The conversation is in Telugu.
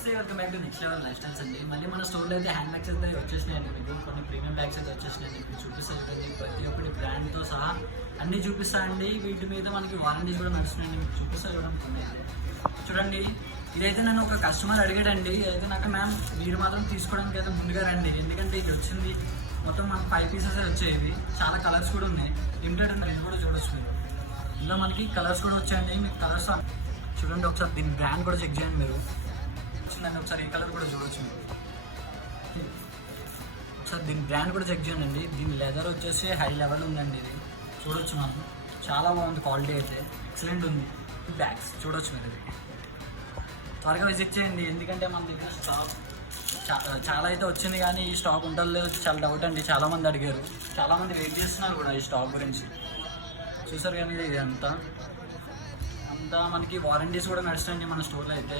నమస్తే, welcome back to next level life styles అండి. మళ్ళీ మన స్టోర్లో అయితే హ్యాండ్ బ్యాగ్స్ అయితే వచ్చేసినాయండి. మీకు కొన్ని ప్రీమియం బ్యాగ్స్ అయితే వచ్చేసినాయండి. మీకు చూపిస్తా చూడండి, ప్రతి ఒక్కటి బ్రాండ్తో సహా అన్నీ చూపిస్తా అండి. వీటి మీద మనకి వారంటీస్ కూడా నడుస్తున్నాయండి. మీకు చూపిస్తా చూడండి. చూడండి, ఇదైతే నన్ను ఒక కస్టమర్ అడిగాడండి. అయితే నాకు మ్యామ్ మీరు మాత్రం తీసుకోవడానికి అయితే ముందుగా రండి, ఎందుకంటే ఇది వచ్చింది మొత్తం మనకు 5 pieces వచ్చాయి. చాలా కలర్స్ కూడా ఉన్నాయి. లిమిటెడ్ అండి, ఇది కూడా చూడొచ్చు మీరు. ఇందులో మనకి కలర్స్ కూడా వచ్చాయండి. మీకు కలర్స్ చూడండి, ఒకసారి దీని బ్రాండ్ కూడా చెక్ చేయండి మీరు. వచ్చిందండి, ఒకసారి ఈ కలర్ కూడా చూడొచ్చు మీరు. ఒకసారి దీని బ్రాండ్ కూడా చెక్ చేయండి. దీని లెదర్ వచ్చేసి హై లెవెల్ ఉందండి. ఇది చూడొచ్చు మనం, చాలా బాగుంది క్వాలిటీ అయితే, ఎక్సలెంట్ ఉంది. బ్యాగ్స్ చూడొచ్చు మీరు. ఇది త్వరగా విజిట్ చేయండి, ఎందుకంటే మన దగ్గర స్టాక్ చాలా అయితే వచ్చింది, కానీ ఈ స్టాక్ ఉంటుందో లేదో చాలా డౌట్ అండి. చాలామంది అడిగారు, చాలామంది వెయిట్ చేస్తున్నారు కూడా ఈ స్టాక్ గురించి. చూసారు కానీ ఇది అంతా మనకి వారంటీస్ కూడా నడుస్తాయండి మన స్టోర్లో అయితే.